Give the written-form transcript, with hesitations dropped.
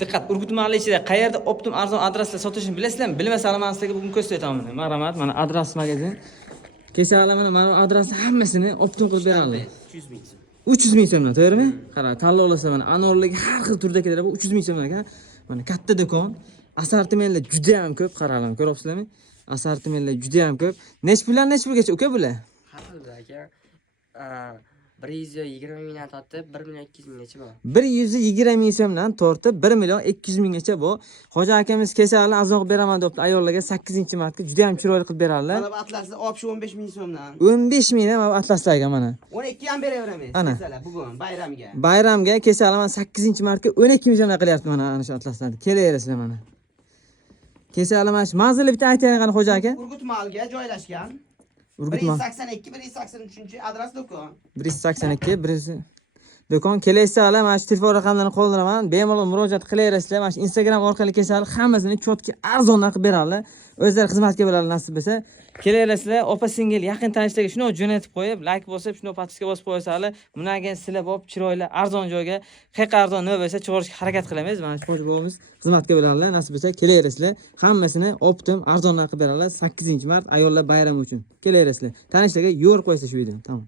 Diqqat, Urgut mahalla ichida qayerda optim arzon adreslar sotishini bilasizlarmi? Bilmasalar sizlarga bugun ko'rsataman. Marhamat, mana adres magazin. Kechalar mana adresni hammasini optim qilib beradi. 300 ming so'm. 300 ming so'mdan, to'g'rimi? Qara, tanlovlasa mana anorlik har xil turda keladi. Bu 300 ming so'mdan ekan. Mana katta do'kon, assortimentlar juda ham ko'p, qaranglar, ko'ryapsizlarmi? Assortimentlar juda ham ko'p. Nech pulgacha uka bular? Har xil aka. 120 mingdan tortib 1 million 200 minggacha bor. 120 ming so'mdan tortib 1 million 200 minggacha bu. Xo'ja akamiz kechalar azon qilib beraman debdi ayollarga 8-martga juda ham chiroyli qilib beradilar. Mana bu atlasni olib shu 15 ming so'mdan. 15 mingdan mana atlaslarga mana. 12 ham beraveramiz. Ana. Kesalar bugun bayramga. Bayramga kechalar mana 8-martga 12 ming so'mdan qilyapti mana ana shu atlaslarni. Kelaverasizlar mana. Kechalar mana shu manzilni bitta aytaylik qani xo'ja aka. Urgut mahalga joylashgan. Urgut 182, 183 adres do'kon. 182, birisi do'kon kelaysalar, mana shu telefon raqamlarini qo'llanaman. Bemalol murojaat qilaverasizlar. Mana shu Instagram orqali kesalar hammasini chotki arzondan qilib beradilar. O'zlari xizmatga bo'ladi nasib bo'lsa. Kelaverasizlar, opa singil yaqin tanishlarga shuni jo'natib qo'yib, like bosib, shuni podpiska bosib qo'ysalar, bundan keyin sizlar bo'lib chiroyli arzon joyga, haqiqiy arzon nima bo'lsa chiqarishga harakat qilamiz. Mana shu xo'jabog'imiz xizmatga bo'ladilar. Nasib bo'lsa kelaverasizlar. Hammasini optim arzondan qilib beradilar. 8-mart ayollar bayrami uchun. Kelaverasizlar. Tanishlarga yo'l qo'ysa shu videoni. Tamom.